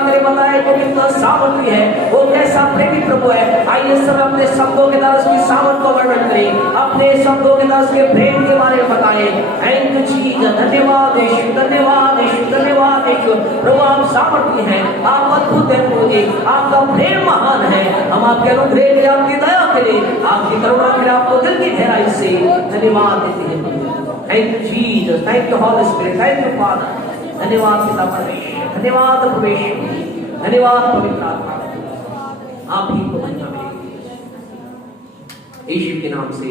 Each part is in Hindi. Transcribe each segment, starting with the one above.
करे बताए वो कितना सामर्थ्य है, वो कैसा प्रेमी प्रभु है। आइए सब अपने शब्दों के द्वारा उसकी सामर्थ को वर्णन करें, अपने शब्दों के द्वारा उसके प्रेम के बारे में बताएं। थैंक यू जीसस, धन्यवाद यीशु, धन्यवाद यीशु, धन्यवाद यीशु। प्रभु आप सामर्थ्य हैं, आप अद्भुत हैं प्रभु जी, आपका प्रेम महान है। हम आपके अनुग्रह के लिए, आपकी दया के लिए, आपकी करुणा के लिए आपको दिल की गहराई से धन्यवाद देते हैं। Thank you Jesus, thank you Holi spirit, thank you father. धन्यवाद पिता परमेश्वर, धन्यवाद प्रवेश, धन्यवाद पवित्र आत्मा, आप ही को धन्यवाद यीशु के नाम से,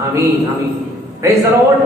आमीन आमीन। Praise the lord,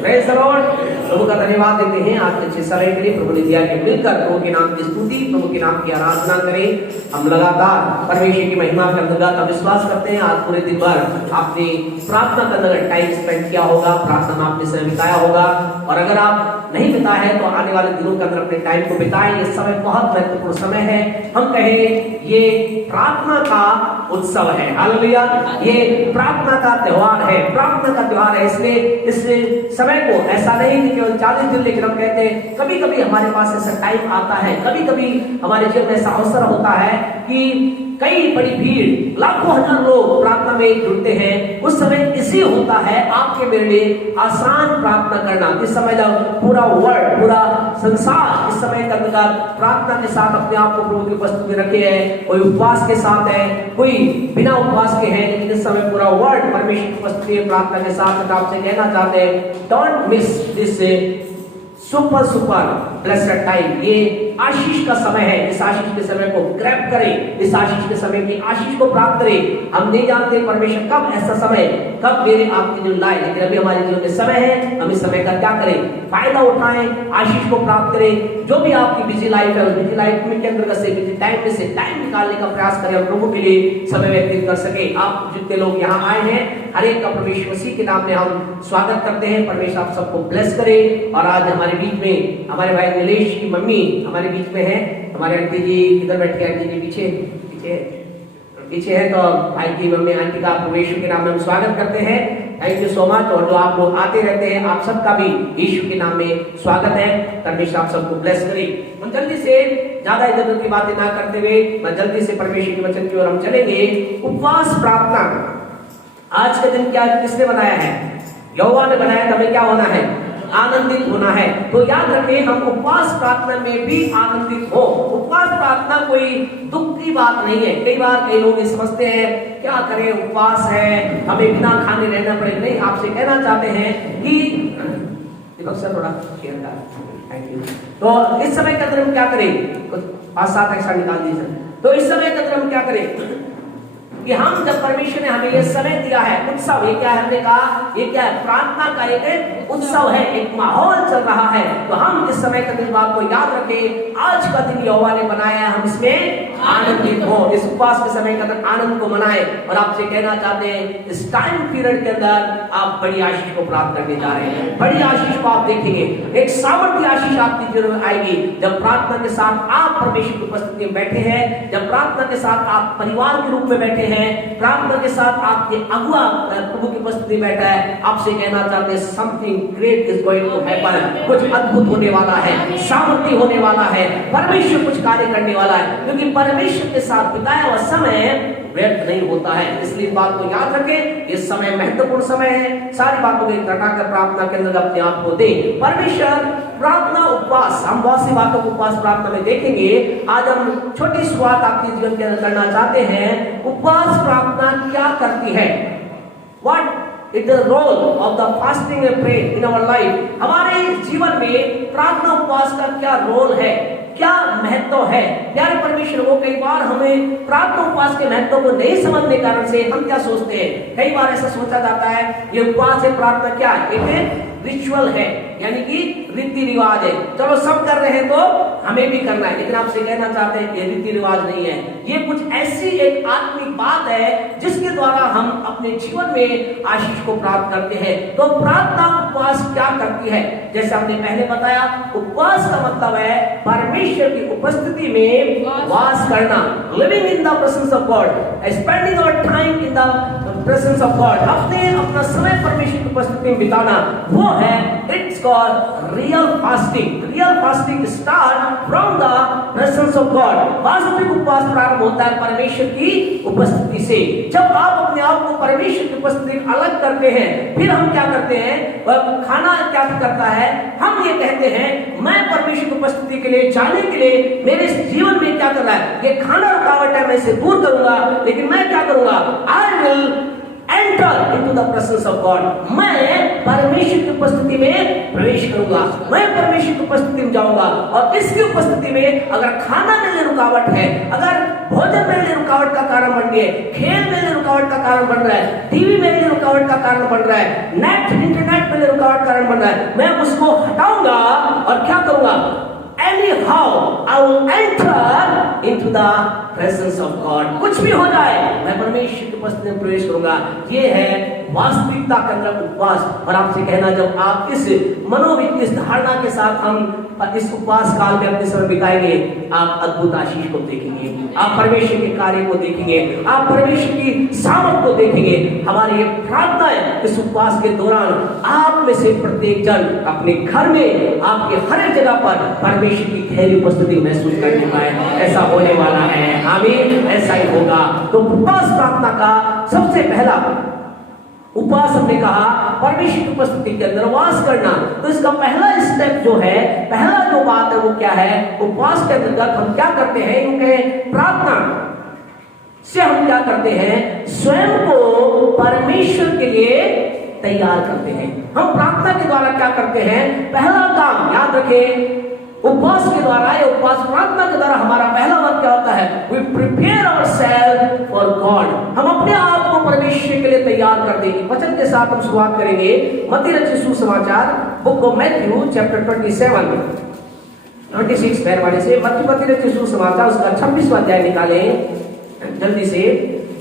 praise the lord. प्रभु का धन्यवाद देते हैं आज के अच्छे समय के लिए। प्रभु ने दिया कि मिलकर प्रभु के नाम की स्तुति, प्रभु के नाम की आराधना करें। हम लगातार परमेश्वर की महिमा के अंतर्गत का विश्वास करते हैं। आज पूरे दिन भर आपने प्रार्थना के अंदर टाइम स्पेंड किया होगा, प्रार्थना में आपने समय बिताया होगा, और अगर आप नहीं बिताया है तो आने वाले दिनों के अंदर अपने टाइम को बिताएं। ये समय बहुत महत्वपूर्ण समय है। हम कहें ये प्रार्थना का उत्सव है, हालेलुया। ये प्रार्थना का त्योहार है, प्रार्थना का त्योहार है। इसलिए इस समय को ऐसा नहीं कि केवल 40 दिन, लेकिन हम कहते हैं कभी कभी हमारे पास ऐसा टाइम आता है, कभी कभी हमारे जीवन में ऐसा अवसर होता है कि कई बड़ी भीड़, लाखों हजार लोग प्रार्थना में जुड़ते हैं। उस समय इसी होता है आपके मेरे लिए आसान प्रार्थना करना। इस समय जब पूरा वर्ल्ड, पूरा संसार इस समय के अंदर प्रार्थना के साथ अपने आप को प्रभु की उपस्थिति में रखे हैं, कोई उपवास के साथ है, कोई बिना उपवास के हैं, लेकिन इस समय पूरा वर्ल्ड परमेश्वर की उपस्थिति में प्रार्थना के साथ आपसे कहना चाहते हैं, don't miss this super blessed time. ये आशीष का समय है। इस आशीष के समय को ग्रैब करें, इस आशीष के समय की आशीष को प्राप्त करें। हम नहीं जानते परमेश्वर कब ऐसा समय, कब मेरे आपके जीवन लाए, लेकिन अभी हमारे जीवन में समय है। हम इस समय का क्या करें, फायदा उठाएं, आशीष को प्राप्त करें। जो भी आपकी बिजी लाइफ है, उस बिजी लाइफ के अंदर से बिजी टाइम में से टाइम निकालने का प्रयास करें, प्रभु के लिए समय व्यतीत कर सके। आप जितने लोग यहाँ आए हैं, हर एक का परमेश्वर मसीह के नाम में हम स्वागत करते हैं। परमेश्वर आप सबको ब्लेस करे। और आज हमारे बीच में हमारे भाई नीलेश की मम्मी हमारे बीच में है। हमारे आंटी जी किधर बैठी है? आंटी जी पीछे पीछे पीछे है। तो भाई की मम्मी आंटी का परमेश्वर के नाम में हम स्वागत करते हैं। Thank you so much. और जो आप लोग आते रहते हैं, आप सबका भी यीशु के नाम में स्वागत है। परमेश्वर आप सबको ब्लेस करे। हम जल्दी से ज्यादा इधर उधर की बातें ना करते हुए मैं जल्दी से परमेश्वर के वचन की ओर हम चलेंगे। उपवास प्रार्थना, आज का दिन क्या किसने बनाया है? यहोवा ने बनाया। हमें क्या होना है? आनंदित होना है। तो याद रखें, हम उपवास प्रार्थना में भी आनंदित हो। उपवास प्रार्थना कोई दुख की बात नहीं है। कई बार कई लोग समझते हैं क्या करें, उपवास है, हमें बिना खाने रहना पड़ेगा। नहीं, आपसे कहना चाहते हैं कि देखो सर थोड़ा शेयर कर, थैंक यू। तो इस समय के अंदर हम क्या करें, 5-7 एक्स्ट्रा निकाल दीजिए। तो इस समय के अंदर हम क्या करें कि हम जब परमेश्वर ने हमें ये समय दिया है, उत्सव, ये क्या है? हमने कहा ये क्या है? प्रार्थना का एक उत्सव है, एक माहौल चल रहा है। तो हम इस समय का दिन बात को याद रखें, आज का दिन यहोवा ने बनाया है, हम इसमें आनंदित हो। इस उपवास के समय के अंदर आनंद को मनाएं। और आपसे कहना चाहते हैं, इस टाइम पीरियड के अंदर आप बड़ी आशीष को प्राप्त करने जा रहे हैं। बड़ी आशीष को आप देखेंगे, एक सामर्थ्य आशीष आपकी जीवन में आएगी जब प्रार्थना के साथ आप परमेश्वर की उपस्थिति में बैठे हैं, जब प्रार्थना के साथ आप परिवार के रूप में बैठे हैं, प्रार्थना के साथ आपके अगुआ प्रभु की उपस्थिति में बैठा है। आपसे कहना चाहते हैं, something great is going to happen. कुछ अद्भुत होने वाला है, सामर्थ्य होने वाला है, परमेश्वर कुछ कार्य करने वाला है, क्योंकि परमेश्वर के साथ बिताया हुआ समय व्यर्थ नहीं होता है। इसलिए इस बात को याद रखें, ये समय महत्वपूर्ण समय है। सारी बातों को घटाकर प्रार्थना के अंदर अपने आप को दे। परमेश्वर प्रार्थना, उपवास, हम बहुत सी बातों को उपवास प्रार्थना में देखेंगे। आज हम छोटी शुरुआत आपके जीवन के अंदर करना चाहते हैं। उपवास प्रार्थना क्या करती है? What is the role of the fasting and prayer in our life? हमारे जीवन में प्रार्थना उपवास का क्या रोल है, क्या महत्व है? प्यारे परमेश्वर, वो कई बार हमें प्रार्थना उपवास के महत्व को नहीं समझने के कारण से हम क्या सोचते हैं, कई बार ऐसा सोचा जाता है ये उपवास है, प्रार्थना क्या है? एक रिचुअल है, यानी कि रीति रिवाज है। चलो सब कर रहे हैं तो हमें भी करना है। लेकिन आपसे कहना चाहते हैं ये रीति रिवाज नहीं है, ये कुछ ऐसी एक आत्मिक बात है जिसके द्वारा हम अपने जीवन में आशीष को प्राप्त करते हैं। तो प्रार्थना उपवास क्या करती है? जैसे हमने पहले बताया, उपवास का मतलब है परमेश्वर की उपस्थिति में वास करना, living in the presence of God, spending our time in the presence of God, अपना समय परमेश्वर की उपस्थिति में बिताना, वो है it's called real fasting start from the presence of God. वास्तविक उपवास प्रारंभ होता है परमेश्वर की उपस्थिति से। जब आप अपने आप को परमेश्वर की उपस्थिति अलग करते हैं, फिर हम क्या करते हैं, खाना क्या करता है, हम ये कहते हैं मैं परमेश्वर की उपस्थिति के लिए जाने के लिए मेरे जीवन में क्या कर रहा है, ये खाना रुकावट है, मैं इसे दूर करूंगा। लेकिन मैं क्या करूंगा, I will enter into the presence of God. मैं परमेश्वर की उपस्थिति में प्रवेश करूंगा, मैं परमेश्वर की उपस्थिति में जाऊंगा। और इसकी उपस्थिति में अगर खाना मेरे लिए रुकावट है, अगर भोजन मेरे लिए रुकावट का कारण बन गया, खेल मेरे लिए रुकावट का कारण बन रहा है, टीवी मेरे लिए रुकावट का कारण बन रहा है, इंटरनेट मेरे लिए रुकावट का कारण बन रहा है, मैं उसको हटाऊंगा और क्या करूंगा, anyhow I will enter into the presence of God। कुछ भी हो जाए मैं परमेश्वर की उपस्थिति में प्रवेश करूंगा। ये है वास्तविकता के अंदर उपवास। और आपसे कहना, जब आप इस मनोविज्ञान, इस धारणा के साथ हम इस उपवास काल में अपने समय बिताएंगे, आप अद्भुत आशीष को देखेंगे, आप परमेश्वर के कार्य को देखेंगे, आप परमेश्वर की सामर्थ को देखेंगे। हमारी ये प्रार्थना है इस उपवास के दौरान आप में से प्रत्येक जन अपने घर में, आपके हर एक जगह पर परमेश्वर की गहरी उपस्थिति महसूस करने पाए। ऐसा होने वाला है, आमीन, ऐसा ही होगा। तो उपवास प्रार्थना का सबसे पहला उपवास हमने कहा परमेश्वर की उपस्थिति के अंदर वास करना। तो इसका पहला स्टेप जो है, पहला जो बात है वो क्या है, उपवास के अंतर्गत हम क्या करते हैं, इनके प्रार्थना से हम क्या करते हैं, स्वयं को परमेश्वर के लिए तैयार करते हैं। हम प्रार्थना के द्वारा क्या करते हैं, पहला काम याद रखें, उपवास के द्वारा या उपवास प्रार्थना के द्वारा हमारा पहला वर्क क्या होता है, we prepare ourselves for God। हम अपने आप को परमेश्वर के लिए तैयार कर देंगे। वचन के साथ हम शुरुआत करेंगे मत्ती रचित सुसमाचार, बुक ऑफ मैथ्यू चैप्टर 26 मेहरबानी से मत्ती रचित सुसमाचार उसका 26वां अध्याय निकालें जल्दी से,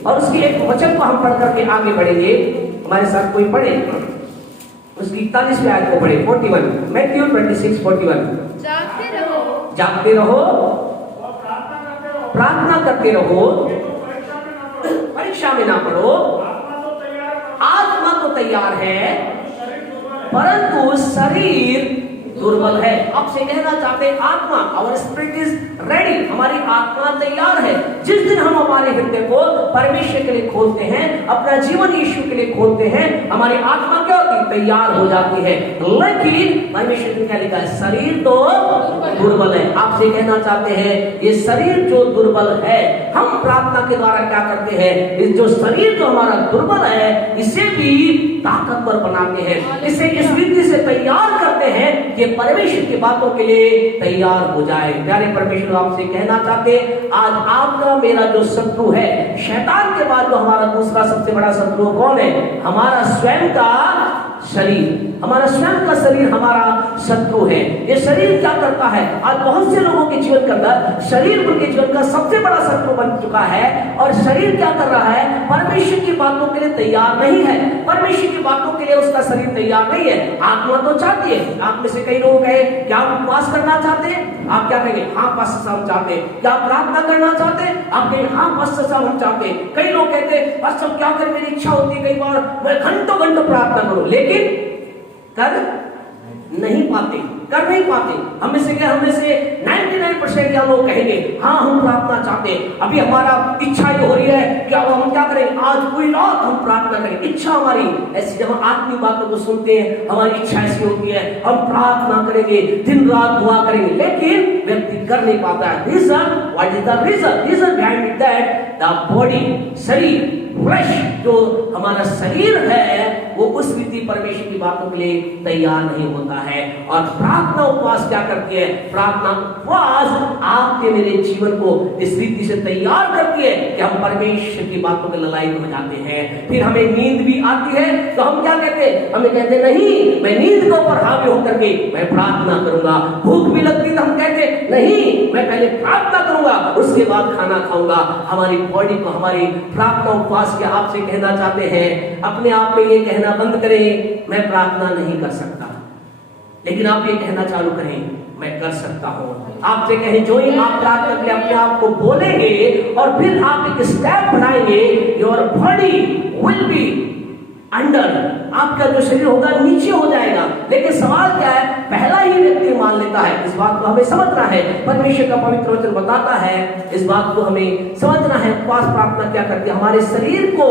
और उसकी एक वचन को हम पढ़ करके आगे बढ़ेंगे। हमारे साथ कोई पढ़े उसकी 41वें आयत को पढ़े, 41 मैथ्यू 26:41। जागते रहो, प्रार्थना करते रहो, परीक्षा में ना पड़ो, आत्मा तो तैयार है परंतु शरीर दुर्बल है। आपसे कहना चाहते हैं आत्मा, आवर स्पिरिट इज रेडी, हमारी आत्मा तैयार है। जिस दिन हम हमारे हृदय को परमेश्वर के लिए खोलते हैं, अपना जीवन यीशु के लिए खोलते हैं, हमारी आत्मा क्या होती है, तैयार हो जाती है। लेकिन परमेश्वर ने क्या लिखा है, शरीर तो दुर्बल है। आपसे कहना चाहते हैं ये शरीर जो दुर्बल है, हम प्रार्थना के द्वारा क्या करते हैं, इस जो शरीर जो हमारा दुर्बल है इसे भी ताकतवर बनाते हैं, इसे इस रीति से तैयार करते हैं कि परमेश्वर की बातों के लिए तैयार हो जाए। प्यारे परमेश्वर, आपसे कहना चाहते हैं आज आपका मेरा जो शत्रु है, शैतान के बाद जो हमारा दूसरा सबसे बड़ा शत्रु कौन है, हमारा स्वयं का शरीर। हमारा स्वयं का शरीर हमारा शत्रु है। ये शरीर क्या करता है, आज बहुत से लोगों के जीवन के अंदर शरीर उनके जीवन का सबसे बड़ा शत्रु बन चुका है। और शरीर क्या कर रहा है, परमेश्वर की बातों के लिए तैयार नहीं है, परमेश्वर की बातों के लिए उसका शरीर तैयार नहीं है। आत्मा तो चाहती है। आप में से कई लोग हैं, क्या आप उपवास करना चाहते हैं, आप क्या कहेंगे, हाँ पास्टर साहब चाहते हैं। क्या आप प्रार्थना करना चाहते हैं, आप कहेंगे हाँ पास्टर साहब हम चाहते हैं। कई लोग कहते हैं पास्टर साहब क्या कर, मेरी इच्छा होती है कई बार मैं घंटों घंटों प्रार्थना करूं, लेकिन कर नहीं पाते, कर नहीं पाते। हम में से 99% या लोग कहेंगे हाँ हम प्रार्थना चाहते हैं, अभी हमारा इच्छा ये हो रही है क्या हम क्या करें, आज पूरी रात हम प्रार्थना करें। इच्छा हमारी ऐसी, जब हम आत्मिक बातों को सुनते हैं हमारी इच्छा ऐसी होती है, हम प्रार्थना करेंगे, दिन रात दुआ करेंगे, लेकिन व्यक्ति कर नहीं पाता है। Reason, what is the reason? Reason behind it that the body, शरीर, फ्लैश, जो हमारा शरीर है वो उस रीति परमेश्वर की बातों के लिए तैयार नहीं होता है। और प्रार्थना उपवास क्या करती है, प्रार्थना उपवास आपके मेरे जीवन को इस रीति से तैयार करती है कि हम परमेश्वर की बातों के ललायक हो जाते हैं। फिर हमें नींद भी आती है तो हम क्या कहते हैं, हमें कहते हैं नहीं मैं नींद के ऊपर हावी होकर के मैं प्रार्थना करूंगा। भूख भी लगती तो हम कहते नहीं मैं पहले प्रार्थना करूंगा उसके बाद खाना खाऊंगा। हमारी बॉडी को हमारी प्रार्थना उपवास के आपसे कहना चाहते हैं, अपने आप में ये कहना बंद करें मैं प्रार्थना नहीं कर सकता, लेकिन आप ये कहना चालू करें मैं कर सकता हूं। आपसे कहें जो ही आप प्रार्थना के लिए अपने आप को बोलेंगे और फिर आप एक स्टेप बनाएंगे, your body will be under, आपका जो शरीर होगा नीचे हो जाएगा। लेकिन सवाल क्या है, पहला ही व्यक्ति मान लेता है। इस बात को हमें समझना है, परमेश्वर का पवित्र वचन बताता है, इस बात को हमें समझना है। उपवास प्रार्थना क्या करती है, हमारे शरीर को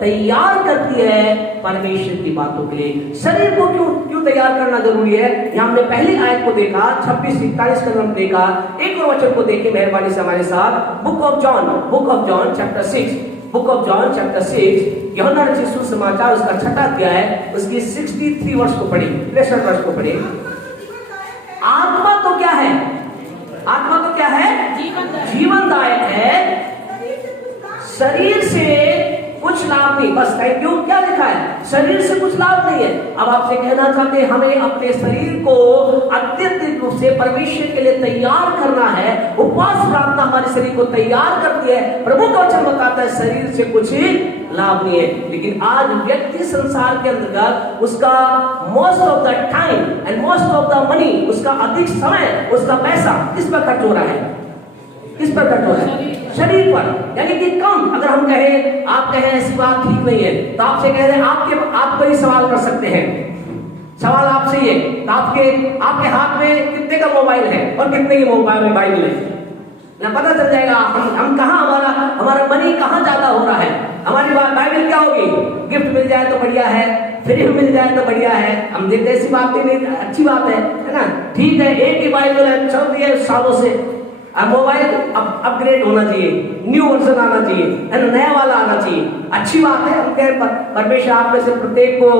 तैयार करती है परमेश्वर की बातों के लिए। शरीर को क्यों तैयार करना जरूरी है, यहाँ हमने पहली आयत को देखा, 26-41 का हम देखा। एक और वचन को देखिए मेहरबानी से हमारे साथ, book of John chapter 6, book of John chapter 6, यूहन्ना रचित सुसमाचार उसका 6वां अध्याय है, उसकी 63 वर्ष को पढ़े, 63 वर्ष को पढ़े। आत्मा तो क्या है, आत्मा तो क्या है, जीवनदायक है, शरीर से कुछ लाभ नहीं। बस थैंक यू, क्या लिखा है, शरीर से कुछ लाभ नहीं है। अब आपसे कहना चाहते हैं हमें अपने शरीर को अत्यधिक रूप से परमेश्वर के लिए तैयार करना है। उपवास प्रार्थना हमारे शरीर को तैयार करती है। प्रभु का वचन बताता है शरीर से कुछ लाभ नहीं है। लेकिन आज व्यक्ति संसार के अंतर्गत उसका most of the time and most of the money, उसका अधिक समय, उसका पैसा किस पर खर्च हो रहा है, किस पर खर्च हो रहा है, शरीर पर। यानी कि कम, अगर हम कहें, आप कहें ऐसी बात ठीक नहीं है, तो आपसे कह रहे हैं आप कोई सवाल कर सकते हैं। सवाल आपसे ये, तो आपके हाथ में कितने का मोबाइल है और कितने की मोबाइल है, ना पता चल जाएगा हम कहाँ, हमारा मनी कहाँ ज्यादा हो रहा है। हमारी बाइबल क्या होगी, गिफ्ट मिल जाए तो बढ़िया है, फ्री मिल जाए तो बढ़िया है। हम देखते ऐसी बात नहीं, अच्छी बात है ना, ठीक है। एक ही बाइबल है, चल रही है सालों से। अब मोबाइल अपग्रेड होना चाहिए, न्यू वर्जन आना चाहिए, है ना, नया वाला आना चाहिए, अच्छी बात है। हम कह परमेश्वर आप में से प्रत्येक को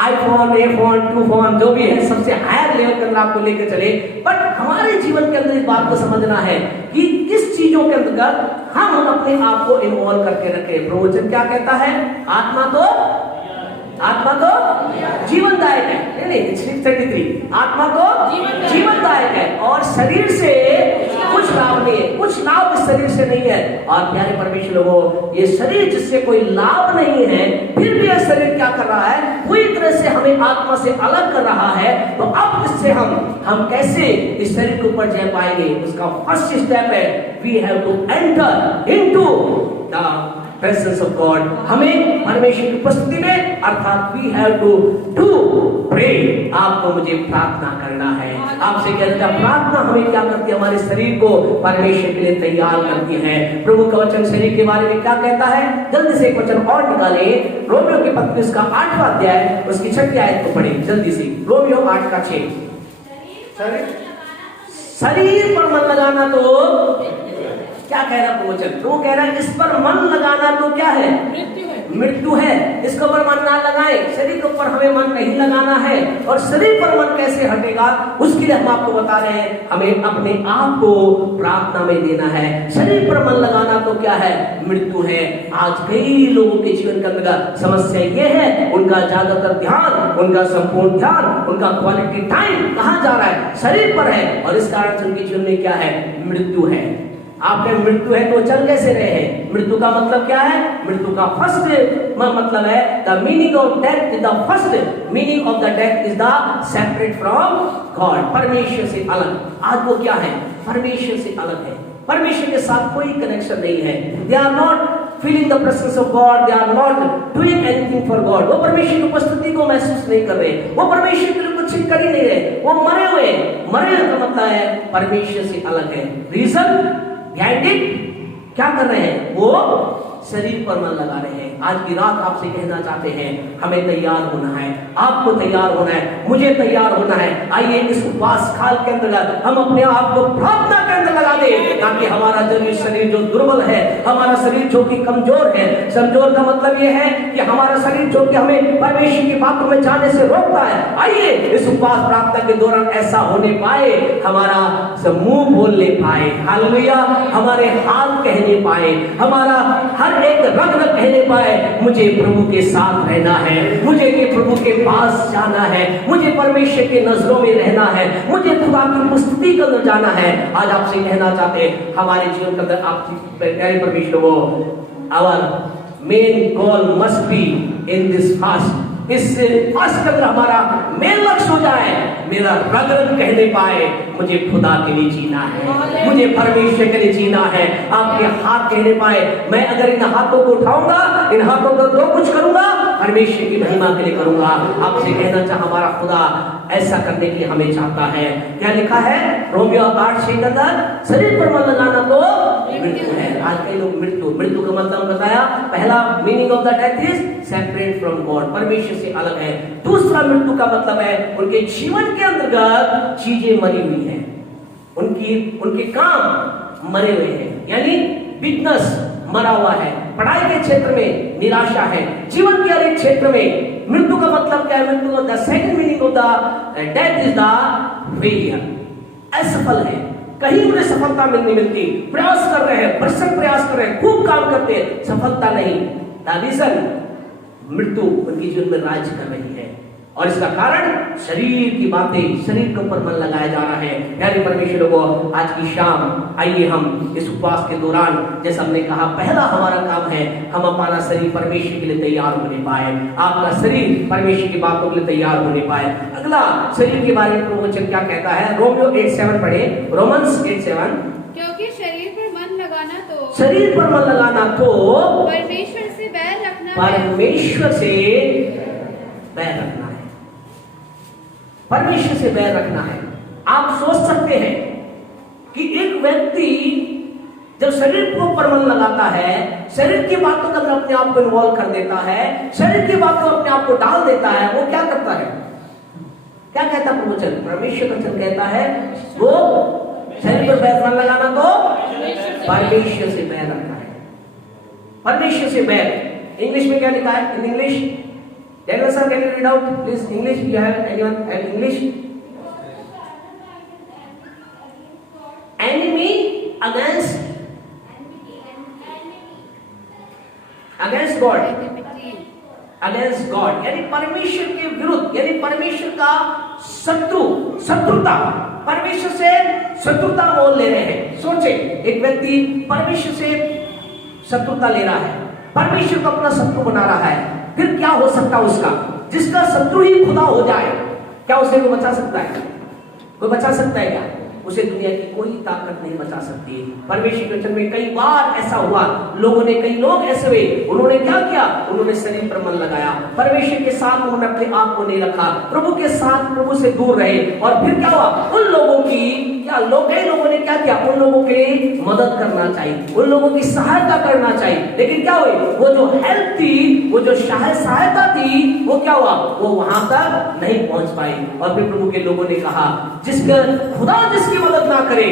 आईफोन, A-फोन, 2 फोन जो भी है सबसे हायर लेवल के अंदर आपको लेकर चले। बट हमारे जीवन के अंदर इस बात को समझना है कि किस चीजों के अंतर्गत हम अपने आप को इन्वॉल्व करके रखें। प्रवचन क्या कहता है, आत्मा तो जीवनदायक है, नहीं 33, आत्मा तो जीवनदायक है और शरीर से कुछ लाभ नहीं है, कुछ लाभ इस शरीर से नहीं है। और प्यारे परमेश्वर लोगों, ये शरीर जिससे कोई लाभ नहीं है, फिर भी यह शरीर क्या कर रहा है, पूरी तरह से हमें आत्मा से अलग कर रहा है। तो अब इससे हम कैसे इस शरीर के ऊपर जय पाएंगे, उसका फर्स्ट स्टेप है, we have to enter into the presence of God. हमें परमेश्वर की उपस्थिति में, अर्थात we have to do pray, आपको मुझे प्रार्थना करना है। आपसे कहता है प्रार्थना हमें क्या करती है, हमारे शरीर को परमेश्वर के लिए तैयार करती है। प्रभु का वचन शरीर के बारे में क्या कहता है, जल्दी से एक वचन और निकाले, रोमियो के पत्री उसका 8वां अध्याय उसकी 6वीं आयत को पढ़े जल्दी से। रोमियो 8:6, शरीर पर मन लगाना तो क्या कह रहा है वचन, तो वो कह रहा है इस पर मन लगाना तो क्या है, मृत्यु है। इसके ऊपर मन ना लगाए, शरीर के ऊपर हमें मन नहीं लगाना है। और शरीर पर मन कैसे हटेगा, उसके लिए हम आपको बता रहे हैं, हमें अपने आप को प्रार्थना में देना है। शरीर पर मन लगाना तो क्या है, मृत्यु है। आज कई लोगों के जीवन के अंदर समस्या ये है, उनका ज्यादातर ध्यान, उनका संपूर्ण ध्यान, उनका क्वालिटी टाइम कहाँ जा रहा है, शरीर पर है। और इस कारण से उनके जीवन में क्या है, मृत्यु है। आपके मृत्यु है तो चल कैसे रहे हैं, मृत्यु का मतलब क्या है, मृत्यु का फर्स्ट मतलब है, the meaning of death is the first meaning of the death is the separate from God, परमेश्वर से अलग। आज वो क्या है, परमेश्वर से अलग है, परमेश्वर के साथ कोई कनेक्शन नहीं है। They are not feeling the presence of God, they are not doing anything for God. वो परमेश्वर की उपस्थिति को महसूस नहीं कर रहे, वो परमेश्वर के लिए कुछ कर ही नहीं रहे, वो मरे हुए का मतलब है परमेश्वर से अलग है। रीजन क्या कर रहे हैं, वो शरीर पर मन लगा रहे हैं। आज की रात आपसे कहना चाहते हैं, हमें तैयार होना है, आपको तैयार होना है, मुझे तैयार होना है। आइए इस उपवास काल के अंदर हम अपने आप को प्रार्थना के अंदर लगा दें, ताकि हमारा शरीर जो दुर्बल है, हमारा शरीर जो कि कमजोर है, कमजोर का मतलब यह है कि हमारा शरीर जो कि हमें परमेश्वर की बातों में जाने से रोकता है, आइए इस उपवास प्रार्थना के दौरान ऐसा होने पाए, हमारा मुंह बोलने पाए, हालेलुया, हमारे हाथ कहने पाए, हमारा हर एक रग कहने पाए, मुझे प्रभु के साथ रहना है, मुझे के प्रभु के पास जाना है, मुझे परमेश्वर के नजरों में रहना है, मुझे खुदा की उपस्थिति के अंदर जाना है। आज आपसे कहना चाहते हैं, हमारे जीवन के अंदर आपसे प्यारे परमेश्वर को, our main goal must be in this fast, इस फास्ट के अंदर हमारा मेन लक्ष्य हो जाए, मेरा रग कहने पाए, मुझे खुदा के लिए जीना है, मुझे परमेश्वर के लिए जीना है। आपके हाथ कहने पाए, मैं अगर इन हाथों को उठाऊंगा, इन हाथों को तो कुछ करूंगा, परमेश्वर की महिमा के लिए करूंगा। आपसे कहना चाह हमारा खुदा ऐसा करने के लिए हमें चाहता है। क्या लिखा है रोमियो 8:6 के अंदर, शरीर पर मन लगाना तो मृत्यु है। आज कई लोग मृत्यु का मतलब बताया। पहला meaning of the death is separate from God, परमेश्वर से अलग है। दूसरा मृत्यु का मतलब है उनके जीवन के अंतर्गत चीजें मरी हुई हैं, उनके काम मरे हुए हैं, यानी बिजनेस मरा हुआ है, पढ़ाई के क्षेत्र में निराशा है, जीवन के हर एक क्षेत्र में। मृत्यु का मतलब क्या है? मृत्यु का the second meaning of the death is the failure, असफल है, कहीं उन्हें सफलता नहीं मिलती, प्रयास कर रहे हैं, भरसक प्रयास कर रहे हैं, खूब काम करते हैं, सफलता नहीं। मृत्यु उनके जीवन में राज्य कर रही है और इसका कारण शरीर की बातें, शरीर के ऊपर मन लगाया जा रहा है। प्यारे परमेश्वर को आज की शाम आइए हम इस उपवास के दौरान, जैसा हमने कहा, पहला हमारा काम है हम अपना शरीर परमेश्वर के लिए तैयार होने पाए, आपका शरीर परमेश्वर की बातों के लिए तैयार होने पाए। अगला शरीर के बारे में प्रवचन क्या कहता है? रोमियो 8:7 पढ़े, रोमन्स 8:7। क्योंकि शरीर पर मन लगाना तो परमेश्वर से बैर रखना है, परमेश्वर से बैर रखना है, परमेश्वर से बैर रखना है। आप सोच सकते हैं कि एक व्यक्ति जब शरीर के ऊपर मन लगाता है, शरीर की बातों के अंदर अपने आप को इन्वॉल्व कर देता है, शरीर की बातों में अपने आप को डाल देता है, वो क्या करता है? क्या कहता है प्रवचन? परमेश्वर का वचन कहता है वो शरीर पर बैर मन लगाना तो परमेश्वर से बैर रखना है, परमेश्वर से बैर। इंग्लिश में क्या लिखा है? In English Daniel sir, can you read out please English? You have anyone have English? Enemy against God, against God, यानी परमेश्वर के विरुद्ध, यानी परमेश्वर का शत्रुता, परमेश्वर से शत्रुता मोल ले रहे हैं। सोचे एक व्यक्ति परमेश्वर से शत्रुता ले रहा है, परमेश्वर को अपना शत्रु बना रहा है, फिर क्या हो सकता है उसका? जिसका शत्रु ही खुदा हो जाए, क्या उसे कोई बचा सकता है? कोई बचा सकता है क्या? उसे दुनिया की कोई ताकत नहीं बचा सकती। परमेश्वर के वचन में कई बार ऐसा हुआ, कई लोग ऐसे हुए, उन्होंने क्या किया? उन्होंने शरीर पर मन लगाया, परमेश्वर के साथ उन्होंने अपने आप को नहीं रखा, प्रभु के साथ, प्रभु से दूर रहे, और फिर क्या हुआ? उन लोगों की कई लोगों ने क्या किया? उन लोगों की मदद करना चाहिए, उन लोगों की सहायता करना चाहिए, लेकिन क्या हुई? वो जो हेल्प थी, वो जो सहायता थी, वो क्या हुआ? वो वहां तक नहीं पहुंच पाई। और फिर प्रभु के लोगों ने कहा, जिसका खुदा जिसकी मदद ना करे,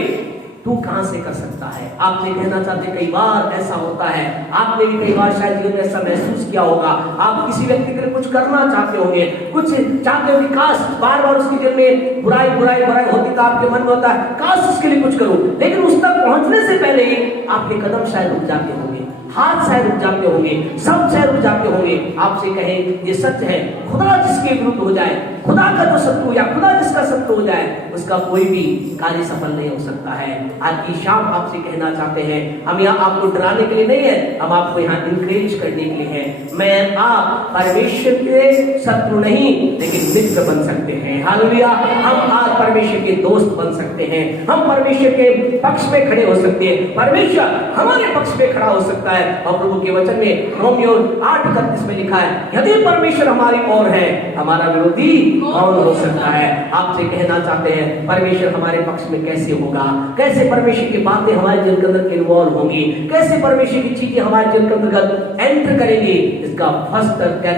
तू कहां से कर सकता है? आपने कहना चाहते, कई बार ऐसा होता है, आपने भी कई बार शायद जीवन में ऐसा महसूस किया होगा। आप किसी व्यक्ति के लिए कुछ करना चाहते होंगे, कुछ चाहते हो कि काश बार बार उसके दिल में बुराई होती, तो आपके मन में होता है काश उसके लिए कुछ करूं, लेकिन उस तक पहुंचने से पहले ही आपके कदम शायद रुक जाते होंगे, हाथ शायद रुक जाते होंगे, सब शायद रुक जाते होंगे। आपसे कहें ये सच है, खुदा जिसके विरुद्ध हो जाए, खुदा का जो शत्रु या खुदा जिसका शत्रु हो जाए, उसका कोई भी कार्य सफल नहीं हो सकता है। आज की शाम आपसे कहना चाहते हैं, हम यहाँ आपको डराने के लिए नहीं है, हम आपको यहाँ इंकरेज करने के लिए हैं। मैं आप परमेश्वर के शत्रु नहीं, लेकिन मित्र बन सकते हैं। हालेलुया। हम आज परमेश्वर के दोस्त बन सकते हैं, हम परमेश्वर के पक्ष में खड़े हो सकते हैं, परमेश्वर हमारे पक्ष में खड़ा हो सकता है। और प्रभु के वचन में रोमियो 8:31 में लिखा है, यदि परमेश्वर हमारी ओर है, हमारा विरोधी कौन हो सकता है? आपसे कहना चाहते हैं, परमेश्वर हमारे पक्ष में कैसे होगा? कैसे परमेश्वर की बातें हमारे जीवन के अंदर इन्वॉल्व होंगी? कैसे परमेश्वर की चीजें हमारे जीवन के अंतर्गत एंटर करेंगी? इसका फर्स्ट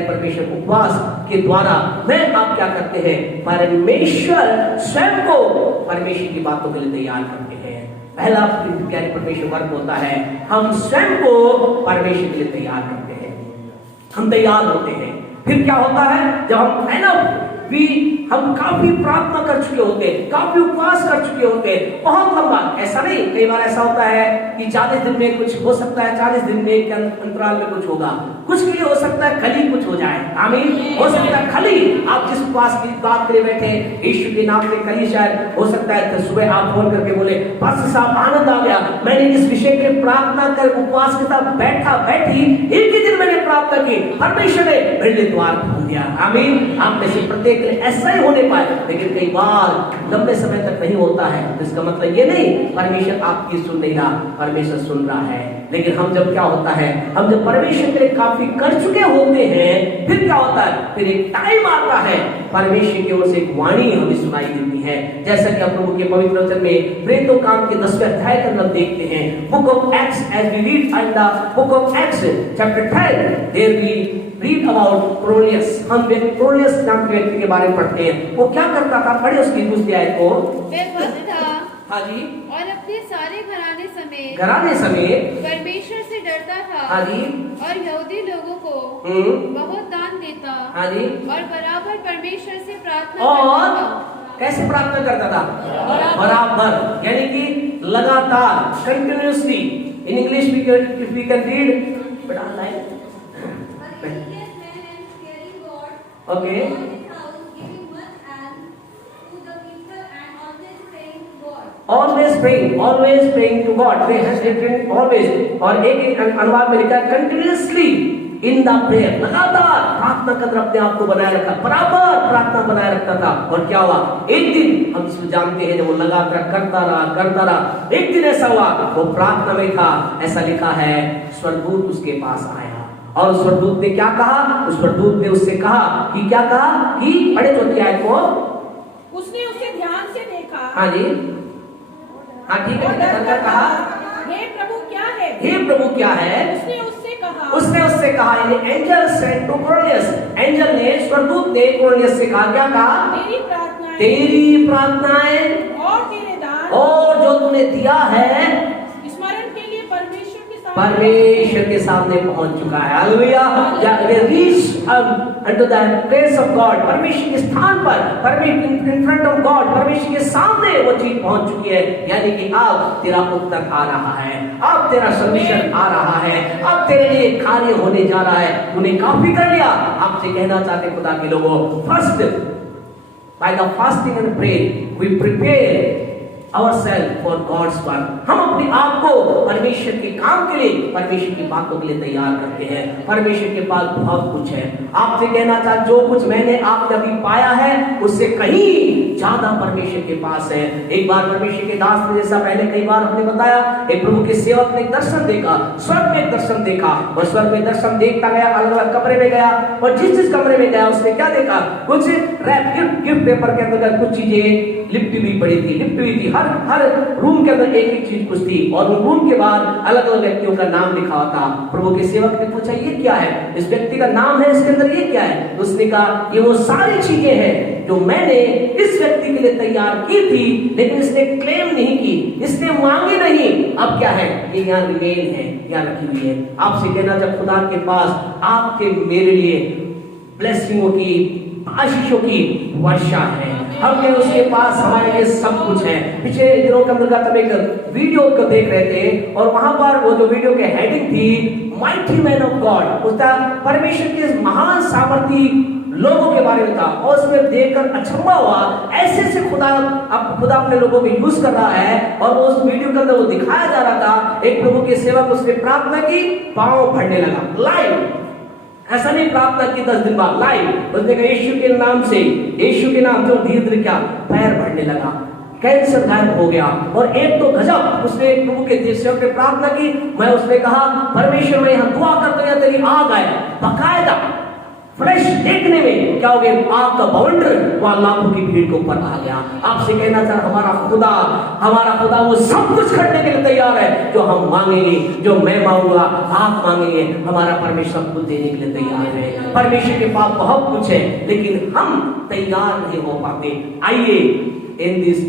परमेश्वर उपवास के द्वारा मैं आप क्या करते हैं? परमेश्वर स्वयं को परमेश्वर की बातों के लिए तैयार करते हैं। पहला प्यारे परमेश्वर वर्क होता है, हम स्वयं को परमेश्वर के लिए तैयार करते हैं, हम तैयार होते हैं। फिर क्या होता है? जब हम हम काफी प्रार्थना कर चुके होते हैं, काफी उपवास कर चुके होते हैं, बहुत लंबा, ऐसा नहीं, कई बार ऐसा होता है कि 40 दिन में कुछ हो सकता है, 40 दिन में के अंतराल में कुछ होगा, कुछ के लिए हो सकता है कल ही कुछ हो जाए। आमीन। हो सकता है कल ही आप जिस उपवास की बात करे बैठे यीशु के नाम से, कल ही शायद हो सकता है तो सुबह आप फोन करके बोले, पास्टर साहब आनंद आ गया, मैं मैंने इस विषय के प्रार्थना कर उपवास के साथ बैठी, एक ही दिन मैंने प्रार्थना की, परमेश्वर ने मेरे लिए द्वार खोल दिया। आमीन। आप में से प्रत्येक ने ऐसा ही होने पाए, लेकिन कई बार लंबे समय तक नहीं होता है। तो इसका मतलब ये नहीं परमेश्वर आपकी सुन नहीं रहा, परमेश्वर सुन रहा है। लेकिन हम जब क्या होता है, हम जब परमेश्वर के लिए काफी कर चुके होते हैं, फिर क्या होता है, फिर एक टाइम आता है परमेश्वर की ओर से एक वाणी हमें सुनाई देती है। जैसा कि हम प्रभु के पवित्र वचन में प्रेरितों काम के 10वें अध्याय का हम देखते हैं, book of Acts, as we read in the book of Acts chapter 10, there we read about Cornelius. हम क्रोनियस नाम के व्यक्ति के बारे में पढ़ते हैं। वो क्या करता था, पढ़े उसकी दूसरी आयत को। हाँ जी। और अपने सारे घराने समेत परमेश्वर से डरता था। हाँ जी। और यहूदी लोगों को बहुत दान देता। हाँ जी। और बराबर परमेश्वर से प्रार्थना और कैसे प्रार्थना करता था, बराबर, यानी कि लगातार, continuously. In English we can read, बड़ा line, okay. Always praying to God. They has written always, और एक अनुवाद में लिखा है continuously in the prayer, लगातार प्रार्थना कर अपने आप को बनाए रखा, बराबर प्रार्थना बनाए रखता था। और क्या हुआ, एक दिन हम इसको जानते हैं, जब वो लगातार करता रहा, एक दिन ऐसा हुआ, वो प्रार्थना में था, ऐसा लिखा है, स्वर्गदूत उसके पास आया और उस स्वर्गदूत ने क्या कहा, उस स्वर्गदूत ने उससे कहा कि क्या कहा, कि पढ़े तो क्या है को, उसने उसे ध्यान से देखा। हाँ जी, हाँ ठीक है, कहा, हे प्रभु क्या है, हे प्रभु क्या है। उसने उससे कहा, angel said to Cornelius, angel ने, स्वर्गदूत ने कोर्नेलियस से कहा, क्या कहा, तेरी प्रार्थनाएं और तेरे दान और जो तूने दिया है स्मरण के लिए परमेश्वर के सामने पहुंच चुका है। Hallelujah. Reach unto the place of God, परमेश्वर के स्थान पर, in front of God, परमेश्वर के सामने वो चीज पहुंच चुकी है। यानी कि अब तेरा उत्तर आ रहा है, अब तेरा सॉल्यूशन आ रहा है, अब तेरे लिए कार्य होने जा रहा है। तूने काफी कर लिया। आपसे कहना चाहते खुदा के लोगों, first by the fasting and prayer we prepare ourselves for God's work। हम अपने आप को परमेश्वर के काम के लिए, परमेश्वर की बातों के लिए तैयार करते हैं। परमेश्वर के पास बहुत कुछ है। आपसे कहना चाहता, जो कुछ मैंने आपने अभी पाया है उससे कहीं ज्यादा परमेश्वर के पास है। एक बार परमेश्वर के दास ने, जैसा पहले कई बार हमने बताया, एक प्रभु के सेवक ने एक दर्शन देखा, स्वर्ग में एक दर्शन देखा, और स्वर्ग में दर्शन देखता गया, अलग अलग कमरे में गया, और जिस कमरे में गया उसने क्या देखा, कुछ गिफ्ट पेपर के अंदर कुछ चीजें लिपटी हुई पड़ी थी, लिपटी हुई थी। हर रूम के अंदर एक एक चीज कुछ थी, और उन रूम के बाद अलग अलग व्यक्तियों का नाम लिखा हुआ था। प्रभु के सेवक ने पूछा, ये क्या है, इस व्यक्ति का नाम है इसके अंदर, ये क्या है। उसने कहा, ये वो सारी चीजें हैं जो मैंने इस व्यक्ति के लिए तैयार की थी, लेकिन इसने क्लेम नहीं की, इसने मांगी नहीं। अब क्या है, ये यहाँ रिमेन है, यहाँ रखी हुई है। आपसे कहना, जब खुदा के पास आपके मेरे लिए ब्लेसिंगों की, आशीषों की वर्षा है, हमने उसके पास हमारे लिए सब कुछ है। पिछले दिनों के अंदर हम एक वीडियो को देख रहे थे, और वहां पर वो जो वीडियो के हेडिंग थी, माइटी मैन ऑफ गॉड, उसका परमेश्वर के महान सामर्थी लोगों के बारे में था। और उसमें देखकर अचंभा हुआ, ऐसे खुदा अपने लोगों को यूज कर रहा है। और वो उस वीडियो के अंदर वो दिखाया जा रहा था, एक प्रभु के सेवक, उसने प्रार्थना की, पांव भरने लगा, लाइव, ऐसा नहीं प्रार्थना की 10 दिन बाद, लाइव। उसने कहा, यीशु के नाम से, यीशु के नाम, जो धीरे धीरे क्या पैर बढ़ने लगा, कैंसर गायब हो गया। और एक तो गजब, उसने एक प्रभु के सेवक ने प्रार्थना की, मैं उसने कहा, परमेश्वर मैं यहाँ दुआ करता हूँ, तेरी आग आए, बकायदा फ्रेश देखने में क्या हो गया, आग का बाउंड्री वहां लाखों की भीड़ के ऊपर आ गया। आपसे कहना चाह, हमारा खुदा वो सब कुछ करने के लिए तैयार है जो हम मांगेंगे, जो मैं मांगूंगा आप मांगेंगे, हमारा परमेश्वर सब कुछ देने के लिए तैयार है। परमेश्वर के पास बहुत कुछ है, लेकिन हम तैयार नहीं हो पाते। आइए इन 40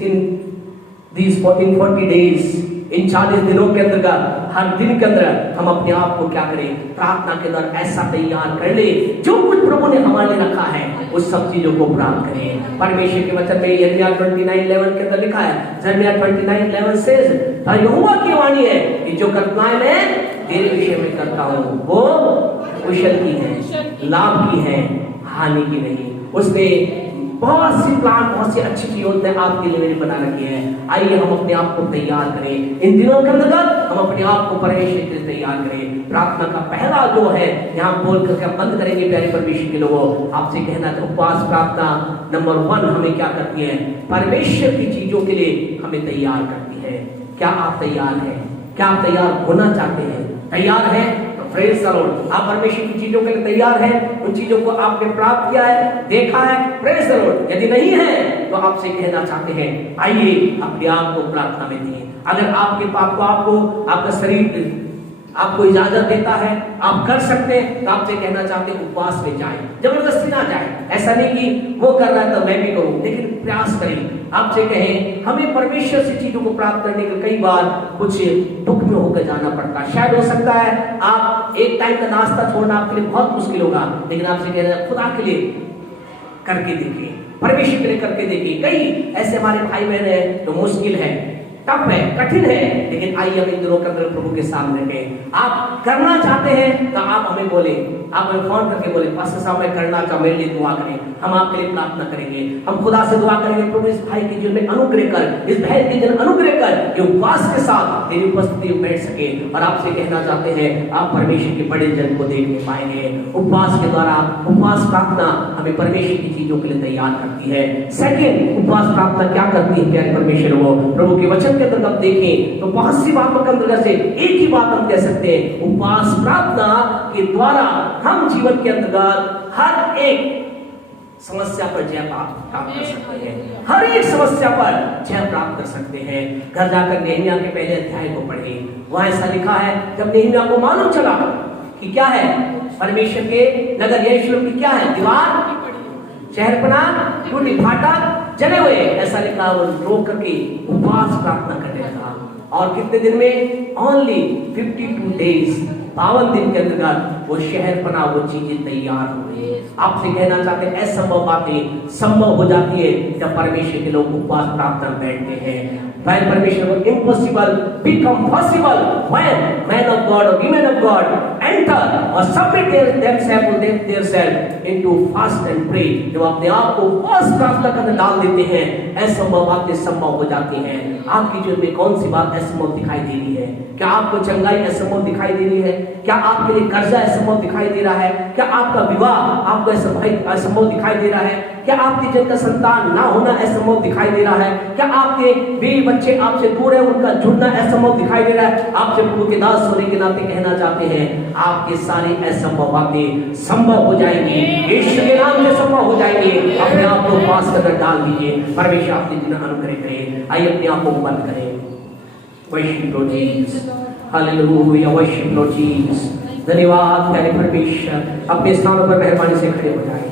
days, इन 40 दिनों के अंदर, हर दिन के अंदर हम अपने आप को क्या करें, प्रार्थना के अंदर ऐसा तैयार कर ले, जो कुछ प्रभु ने हमारे लिए रखा है उस सब चीजों को प्राप्त करें। परमेश्वर के वचन में यिर्मयाह 29:11 के अंदर लिखा है, यिर्मयाह 29:11 से यहोवा की वाणी है कि जो कल्पनाएं मैं तेरे विषय में करता हूँ वो कुशल की है, लाभ की है, हानि की नहीं। उसने बहुत सी प्लान, बहुत सी अच्छी चीज होते हैं आपके लिए मैंने बना रखी है। आइए हम अपने आप को तैयार करें इन दिनों के अंतर्गत, हम अपने आप को परमेश्वर के लिए तैयार करें। प्रार्थना का पहला जो है यहाँ बोल करके बंद करेंगे प्यारे परमेश्वर के लोगों, आपसे कहना चाहूँ उपवास प्रार्थना नंबर 1 हमें क्या करती है? परमेश्वर की चीजों के लिए हमें तैयार करती है। क्या आप तैयार हैं? क्या आप तैयार होना चाहते हैं? तैयार हैं? Praise the Lord. आप परमेश्वर की चीजों के लिए तैयार हैं? उन चीजों को आपने प्राप्त किया है, देखा है? Praise the Lord. यदि नहीं है तो आपसे कहना चाहते हैं आइए अपने आप को प्रार्थना में दिए। अगर आपके पाप को आपका शरीर आपको इजाजत देता है, आप कर सकते हैं, तो आपसे कहना चाहते हैं उपवास में जाए, जबरदस्ती ना जाए। ऐसा नहीं कि वो कर रहा है तो मैं भी करूं, लेकिन प्रयास करें। आपसे कहें हमें परमेश्वर से चीजों को प्राप्त करने के कई बार कुछ दुख में होकर जाना पड़ता है। शायद हो सकता है आप एक टाइम का नाश्ता छोड़ना आपके लिए बहुत मुश्किल होगा, लेकिन आपसे कह रहे हैं खुदा के लिए करके देखिए, परमेश्वर के लिए करके देखिए। कई ऐसे हमारे भाई बहन हैं जो मुश्किल है, टफ है, कठिन है, लेकिन आइए हम इन दिनों के अंदर प्रभु के सामने रखें। आप करना चाहते हैं तो आप हमें बोले, आप हमें फोन करके बोले पास्टर साहब मैं करना चाहूँ, मेरे लिए दुआ करें, हम आपके लिए प्रार्थना करेंगे। हम खुदा से दुआ करेंगे प्रभु इस भाई के जीवन में अनुग्रह कर, इस बहन के जीवन अनुग्रह कर, कि उपवास के साथ तेरी उपस्थिति में बैठ सके। और आपसे कहना चाहते हैं आप परमेश्वर के बड़े जन को देखने पाएंगे। उपवास के द्वारा, उपवास प्रार्थना हमें परमेश्वर की चीजों के लिए तैयार करती है। सेकंड, उपवास प्रार्थना क्या करती है प्यारे परमेश्वर वो प्रभु के वचन के अंतर्गत देखें तो बहुत सी बातों के अंतर्गत से एक ही बात हम कह सकते हैं, उपवास प्रार्थना के द्वारा हम जीवन के अंतर्गत हर एक समस्या पर जय प्राप्त कर सकते हैं। हर एक समस्या पर जय प्राप्त कर सकते हैं। घर जाकर नेहमिया के पहले अध्याय को पढ़ें, वहां ऐसा लिखा है जब नेहमिया को मालूम चला कि क्या है परमेश्वर के नगर यरूशलेम की क्या है, दीवार शहरपना टूटी, फाटक जले हुए, ऐसा लिखा। वो रो करके उपवास प्रार्थना करने लगा और कितने दिन में? ओनली 52 डेज, 52 दिन के अंतर्गत वो शहरपना, वो चीजें तैयार हो गई। आपसे कहना चाहते हैं असंभव बातें संभव हो जाती है जब परमेश्वर के लोग उपवास प्रार्थना बैठते हैं। When permission was impossible become possible when men of God or women of God enter or submit themselves into fast and pray। जब अपने आप को उपवास प्रार्थना करने डाल देते हैं, असंभव बातें संभव हो जाती हैं। आपकी जीवन में कौन सी बात असंभव दिखाई दे रही है? क्या आपको चंगाई असंभव दिखाई दे रही है? क्या आपके लिए कर्जा असंभव दिखाई दे रहा है? क्या आपका विवाह आपको असंभव दिखाई दे रहा है? क्या आपके जन का संतान ना होना असंभव दिखाई दे रहा है? क्या आपके बीवी बच्चे आपसे दूर है, उनका जुड़ना असंभव दिखाई दे रहा है? आपसे प्रभु के दास होने के नाते कहना चाहते हैं आपके सारी असंभव बातें संभव हो जाएंगी, ईश्वर के नाम से संभव हो जाएंगे। अपने आप को उपवास कर डाल दीजिए, परमेश्वर आपके जीवन अनुग्रह करे। आइए अपने आप को बंद करें। Worship Lord Jesus, hallelujah, worship Lord Jesus. धन्यवाद प्यारे परमेश्वर, अपने स्थानों पर मेहरबानी से खड़े हो जाए।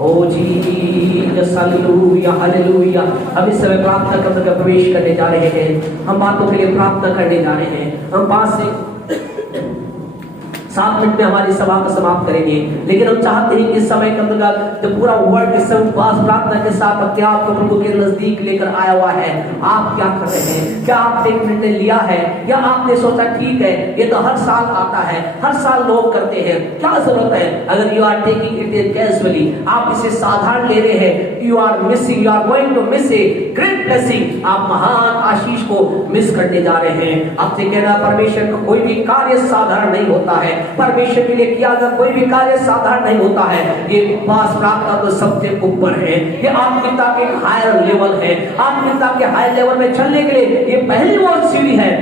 ओ जीसस, हालेलुया, हालेलुया। अब इस समय प्रार्थना करने का प्रवेश करने जा रहे हैं। हम बातों के लिए प्रार्थना करने जा रहे हैं। हम 5 से 7 मिनट में हमारी सभा को समाप्त करेंगे, लेकिन हम चाहते हैं कि इस समय के अंतर्गत जो पूरा वर्ल्ड इस समय उपवास प्रार्थना के साथ अपने आप को प्रभु के नजदीक लेकर आया हुआ है, आप क्या कर रहे हैं? क्या आपने एक निर्णय लिया है या आपने सोचा ठीक है ये तो हर साल आता है, हर साल लोग करते हैं, क्या जरूरत है? अगर you are taking it casually, आप इसे साधारण ले रहे हैं, you are missing, you are going to miss a great blessing. आप महान आशीष को मिस करने जा रहे हैं। आपसे कहना परमेश्वर का कोई भी कार्य साधारण नहीं होता है, परमेश्वर के लिए किया गया कोई भी कार्य साधारण नहीं होता है। ये उपवास प्रार्थना तो सबसे ऊपर है, ये आत्मिकता के हायर लेवल है। आत्मिकता के हायर लेवल में चलने के लिए ये पहली वो सीढ़ी है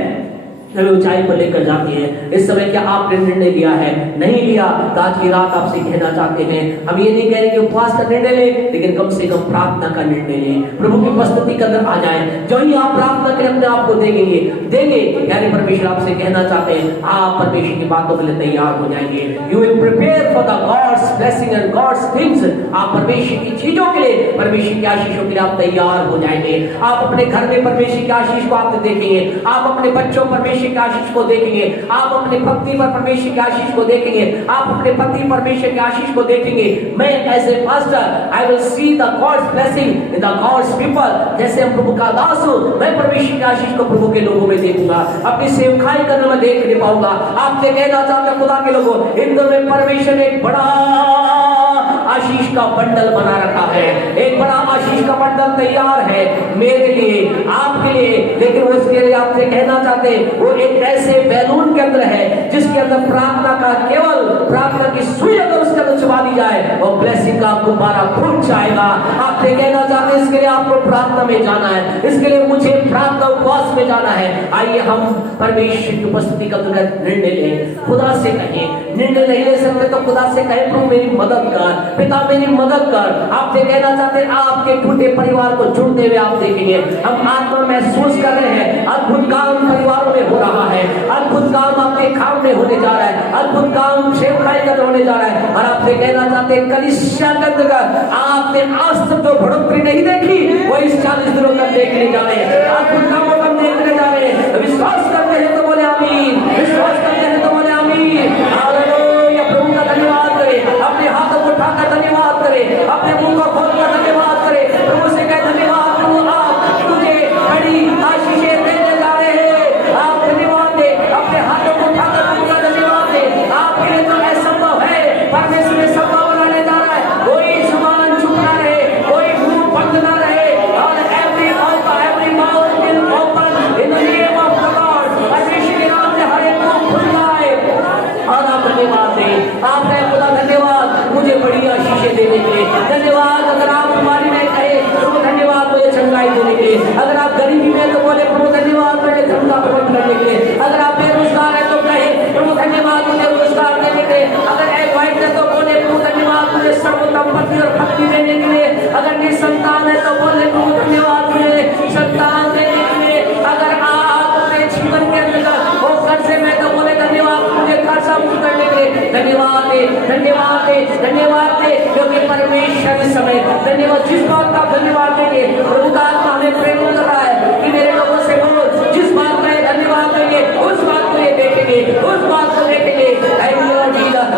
हमें ऊंचाई पर लेकर जाती है। इस समय क्या आपने निर्णय लिया है? नहीं लिया तो आज की रात आपसे कहना चाहते हैं, हम ये नहीं कह रहे कि उपवास का निर्णय लें, लेकिन कम से कम प्रार्थना का निर्णय लें। प्रभु की उपस्थिति के अंदर आ जाए। जो ही आप प्रार्थना करें अपने आप को देंगे यानी परमेश्वर आपसे कहना चाहते हैं आप परमेश्वर की बातों के लिए तैयार हो जाएंगे। You will prepare for the God's blessing and God's things. आप परमेश्वर की चीजों के लिए, परमेश्वर की आशीषों के लिए आप तैयार हो जाएंगे। आप अपने घर में परमेश्वर की आशीष को आप देखेंगे, आप अपने बच्चों परमेश्वर परमेश्वर की आशीष को देखेंगे, आप अपने पत्नी पर परमेश्वर की आशीष को देखेंगे, आप अपने पति परमेश्वर की आशीष को देखेंगे। मैं as a pastor I will see the God's blessing in the God's people. जैसे हम प्रभु का दास हूं, मैं परमेश्वर की आशीष को प्रभु के लोगों में देखूंगा, अपनी सेवकाई करने में देख नहीं पाऊंगा। आपसे कहना चाहते खुदा के लोगों, इन दोनों में परमेश्वर ने एक बड़ा आशीष का बंडल बना रखा है, एक बड़ा आशीष का बंडल तैयार है मेरे लिए, आपके लिए। लेकिन उसके लिए आपसे कहना चाहते वो एक ऐसे बैलून के अंदर है जिसके अंदर प्रार्थना का केवल प्रार्थना की सुई अगर उसके अंदर छुपा दी जाए और ब्लेसिंग का गुब्बारा फूट जाएगा। आपसे कहना चाहते इसके लिए आपको प्रार्थना में जाना है, इसके लिए मुझे प्रार्थना उपवास में जाना है। आइए हम परमेश्वर की उपस्थिति का निर्णय लें, खुदा से कहें। निर्णय नहीं ले सकते तो खुदा से कहें प्रभु मेरी मदद कर, पिता मेरी मदद कर। आपसे कहना चाहते हैं आपके टूटे परिवार को जुड़ते हुए आप देखेंगे। हम आत्मा महसूस कर रहे हैं अद्भुत काम परिवारों में हो रहा है, अद्भुत काम आपके काम में होने जा रहा है, अद्भुत काम सेवकाई का होने जा रहा है। और आपसे कहना चाहते हैं कलीसिया के अंदर आपने आज तक जो बढ़ोतरी नहीं देखी वो इस 40 दिनों तक देखने जा रहे हैं, अद्भुत कामों को देखने जा रहे हैं। विश्वास करते हैं तो बोले आमीन, विश्वास करते हैं तो बोले आमीन। हालेलुया। प्रभु का धन्यवाद करें, अपने हाथों को उठाकर धन्यवाद करें, अपने मुंह को खोलकर धन्यवाद करें। प्रभु से कहें धन्यवाद प्रभु, आप मुझे बड़ी आशीषें देने जा रहे हैं। आप धन्यवाद दें, अपने हाथों को उठाकर प्रभु का धन्यवाद दें। आपके लिए जो असंभव है परमेश्वर ने संभव बनाने जा रहा है। कोई जुबान चुप ना रहे, कोई मुंह बंद ना रहे, और every mouth will open in the name of the Lord। परमेश्वर के नाम से हर एक मुंह खुल जाए। और आप धन्यवाद दें, आपने खुदा धन्यवाद मुझे बड़ी आशीषें देने के लिए, धन्यवाद। अगर आप बीमारी में कहे प्रभु धन्यवाद मुझे चंगाई देने के लिए, अगर आप गरीबी में तो बोले प्रभु धन्यवाद मुझे धंधा प्रबंध करने के लिए, अगर आप बेरोजगार है तो कहे प्रभु धन्यवाद मुझे रोजगार देने के लिए, अगर एक वाइट है तो बोले प्रभु धन्यवाद मुझे सर्वोत्तम पति और भक्ति देने के लिए, अगर निसंतान है तो बोले प्रभु धन्यवाद मुझे संतान देने के लिए, अगर आप अपने जीवन के अंदर वो कर्जे में तो बोले धन्यवाद मुझे कर्जा मुक्त करने के लिए। धन्यवाद दे, धन्यवाद दे, धन्यवाद दे, क्योंकि परमेश्वर इस समय धन्यवाद जिस बात का धन्यवाद देंगे प्रभु का आत्मा हमें प्रेरित कर रहा है कि मेरे लोगों से बोलो जिस बात का धन्यवाद देंगे उस बात को ये देखेंगे, उस बात को देखेंगे।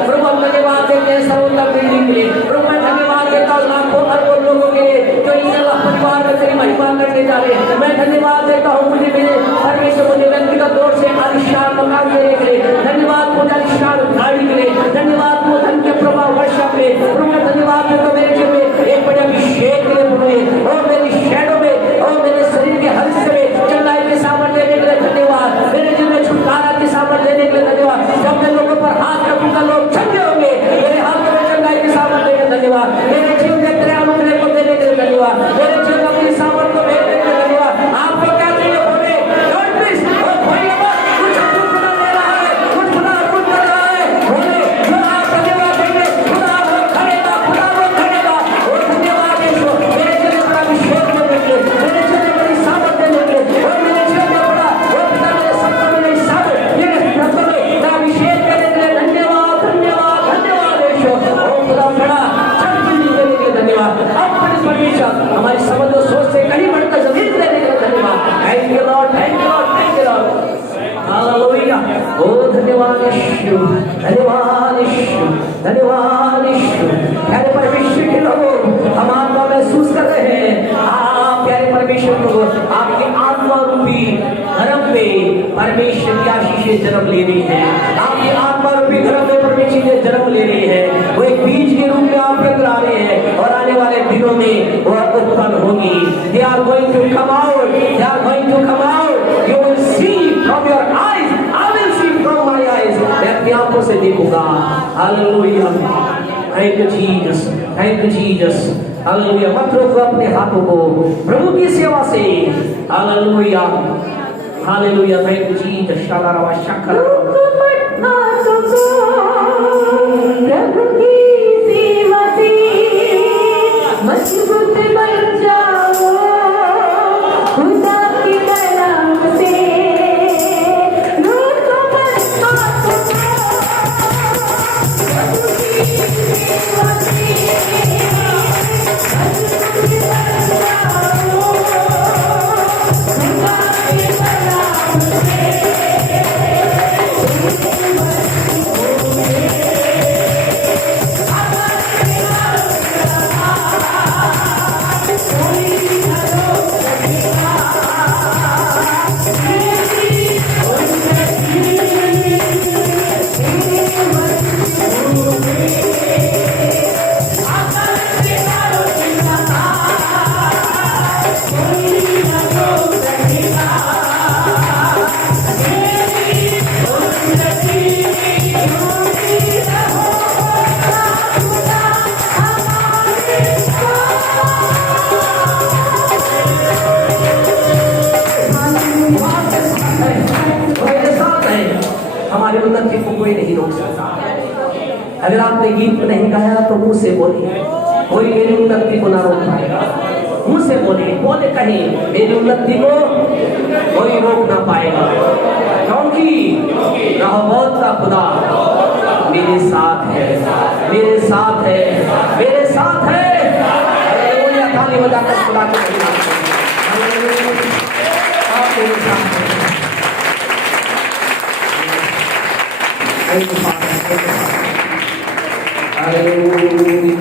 प्रभु हम धन्यवाद देते हैं सर्वोत्तम बिल्डिंग के लिए, प्रभु मैं धन्यवाद देता हूँ लाखों अरबों लोगों के लिए जो इस परिवार में तेरी महिमा करने जा रहे हैं। मैं धन्यवाद देता हूँ मुझे मेरे परमेश्वर मुझे व्यक्तिगत तौर से आलिशान मकान देने के लिए, धन्यवाद मुझे आलिशान गाड़ी के लिए, धन्यवाद मुझे धन के प्रभाव वर्षा के लिए। प्रभु मैं धन्यवाद देता हूँ मेरे जीवन में एक बड़े अभिषेक के लिए प्रभु, और मेरी शैडो में और मेरे शरीर के हर हिस्से में चंगाई के सामर्थ्य देने के लिए धन्यवाद, मेरे जीवन में छुटकारा के सामर्थ्य देने के लिए धन्यवाद। जब मैं लोगों पर हाथ रखूंगा लोग चंगे होंगे, मेरे हाथ में चंगाई के सामर्थ्य देने के लिए धन्यवाद, मेरे जीवन में तेरे अनुग्रह को देने के लिए धन्यवाद, मेरे जीवन में अपनी सामर्थ्य को देने के लिए धन्यवाद। आपको क्या चाहिए बोले कुछ खुदा दे रहा है, कुछ खुदा कुछ कर रहा है, बोले जो आप धन्यवाद देंगे खुदा वो करेगा, खुदा वो करेगा। और धन्यवाद यीशु मेरे जीवन में अभिषेक देने के लिए, मेरे जीवन में बड़ी सामर्थ्य देने के लिए, और मेरे जीवन में बड़ा वो पिता मेरे शब्दों में नहीं सामर्थ्य मेरे शब्दों में अभिषेक करने के लिए धन्यवाद, धन्यवाद, धन्यवाद यीशु। और खुदा बड़ा शक्ति देने के लिए धन्यवाद। अब परमेश्वर हमारी समझ और सोच से कहीं बढ़कर जमीन देने के लिए धन्यवाद। Thank you lord, thank you lord, thank you lord. Hallelujah. ओ धन्यवाद यीशु, धन्यवाद यीशु, धन्यवाद यीशु। प्यारे परमेश्वर के लोगों हम आत्मा महसूस कर रहे हैं, आप प्यारे परमेश्वर के लोगों आपके आत्मा रूपी धर्म में परमेश्वर की आशीषें जन्म ले रही है, आपकी आत्मा रूपी धर्म में परमेश्वर ने जन्म ले रही है। वो एक बीज के रूप में आपके अंदर आ रहे हैं और आने वाले दिनों में वो उत्पन्न होगी। They are going to come out, they are going to come out, you will see from your eyes, I will see from my eyes। मैं अपनी आंखों से देखूंगा। Hallelujah. Thank you Jesus, thank you Jesus. Hallelujah. मत रोको अपने हाथों को प्रभु की सेवा से। Hallelujah, hallelujah. Thank you Jesus. शालारावा शक्कर प्रभु की सेवा से मजबूत बन जाओ, खुदा की कलाम से रोको मत पाओ। प्रभु की सेवा से मजबूत बन जाओ, खुदा की कलाम से हमारी उन्नति को कोई नहीं रोक सकता। अगर आपने गीत नहीं गाया तो मुंह से बोलिए, कोई मेरी उन्नति को ना रोक पाएगा। मुंह से बोलिए, बोले कहीं मेरी उन्नति को कोई रोक ना पाएगा, क्योंकि रहमत का खुदा मेरे साथ है, मेरे साथ है, मेरे साथ है। हालेलुया, ताली बजाकर खुदा की महिमा करें। आप मेरे साथ हैं।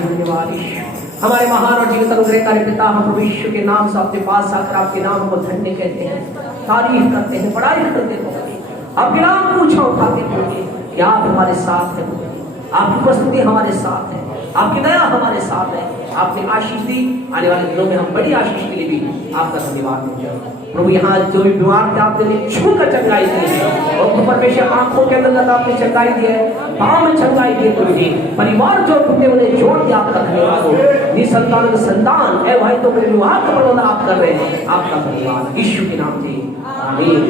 धन्यवाद हमारे महान और जीवित अनुग्रहकारी पिता, हम प्रभु यीशु के नाम से आपके पास आकर आपके नाम को धन्य कहते हैं, तारीफ करते हैं, बड़ाई करते हैं। आपके नाम पूछा उठाते हैं कि आप हमारे साथ हैं, आपकी उपस्थिति हमारे साथ है, आपकी दया हमारे साथ है। आपने आशीष दी, आने वाले दिनों में हम बड़ी आशीष के लिए भी आपका धन्यवाद देते प्रभु। यहाँ जो भी बीमार थे आपने छू कर चंगाई दी है, और तो परमेश्वर आंखों के अंदर आपने चंगाई दी है, पाँव में चंगाई दी प्रभु जी। परिवार जो टूटे उन्हें जोड़ दिया, आपका धन्यवाद हो। निसंतान का संतान है भाई, तो मेरे विवाह का प्रबंधन आप कर रहे हैं, आपका धन्यवाद यीशु के नाम से, आमीन।